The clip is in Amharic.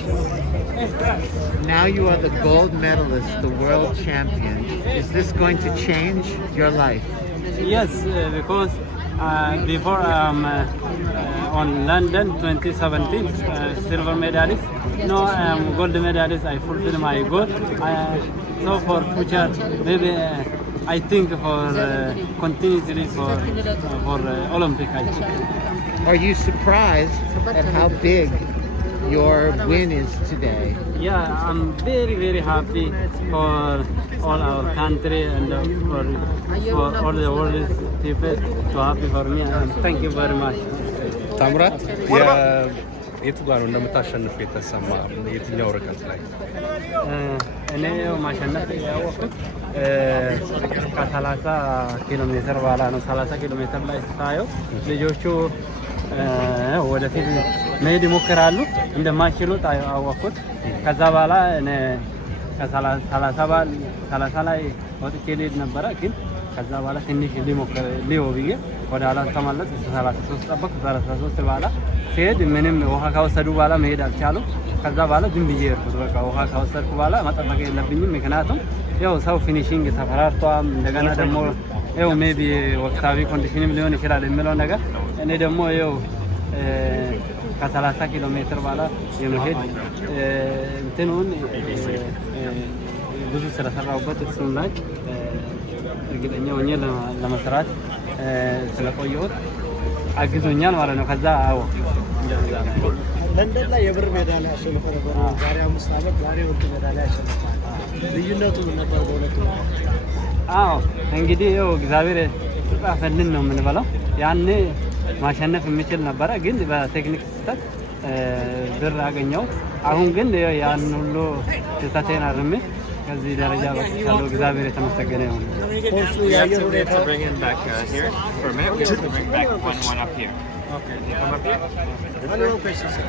happy. Now you are the gold medalist, the world champion. Is this going to change your life? Yes, because before on London 2017 silver medalist. No, I am gold medalist. I fulfill my goal. So for future, maybe I think for continuously for Olympic. I think. Are you surprised at how big your win is today? Yeah, I'm very happy for all our country and for all the world people. So happy for me and thank you very much. ታምራት የቱ ጋር ነው እንደምታሸንፍ የተሰማ? የትኛው ርቀት ላይ? እኔ ማሸነፍ ያወቅኩት ከ30 ኪሎ ሜትር በኋላ ነው። 30 ኪሎ ሜትር ላይ ሳየው ልጆቹ ወደፊት መሄድ ይሞክራሉ እንደማይችሉ አወቅኩት። ከዛ በኋላ እኔ ከ30 ላይ ወጥቼ ልሄድ ነበረ ግን ከዛ በኋላ ትንሽ ሊሞክር ብዬ ወደ ኋላ ተመለስኩ። 33 ጠበቅኩ። 33 በኋላ ሲሄድ ምንም ውሃ ካወሰዱ በኋላ መሄድ አልቻሉም። ከዛ በኋላ ዝም ብዬ ሄድኩት። በቃ ውሃ ካወሰድኩ በኋላ መጠበቅ የለብኝም ምክንያቱም ያው ሰው ፊኒሺንግ ተፈራርቷል። እንደገና ደግሞ ያው ሜቢ ወቅታዊ ኮንዲሽንም ሊሆን ይችላል የሚለው ነገር እኔ ደግሞ ያው ከ30 ኪሎ ሜትር በኋላ የመሄድ እንትኑን ብዙ ስለሰራሁበት እሱም ላይ እርግጠኛ ሆኜ ለመስራት ስለቆየሁት አግዞኛል ማለት ነው። ከዛ አዎ ለንደን ላይ የብር ሜዳሊያ አሸንፈ ነበር። ዛሬ 5 ዓመት ዛሬ ወርቅ ሜዳሊያ አሸንፈ። ልዩነቱ ምን ነበር በሁለቱ? አዎ እንግዲህ ያው እግዚአብሔር ተጻፈልን ነው የምንበላው። ያኔ ማሸነፍ የሚችል ነበረ ግን በቴክኒክ ስህተት ብር አገኘው። አሁን ግን ያን ሁሉ ስህተቴን አርሜ ከዚህ ደረጃ በቃለሁ። እግዚአብሔር የተመሰገነ ይሁን። We have to bring him back here for a minute. We have to bring back one up here. Okay. Can you come up here? One question, sir.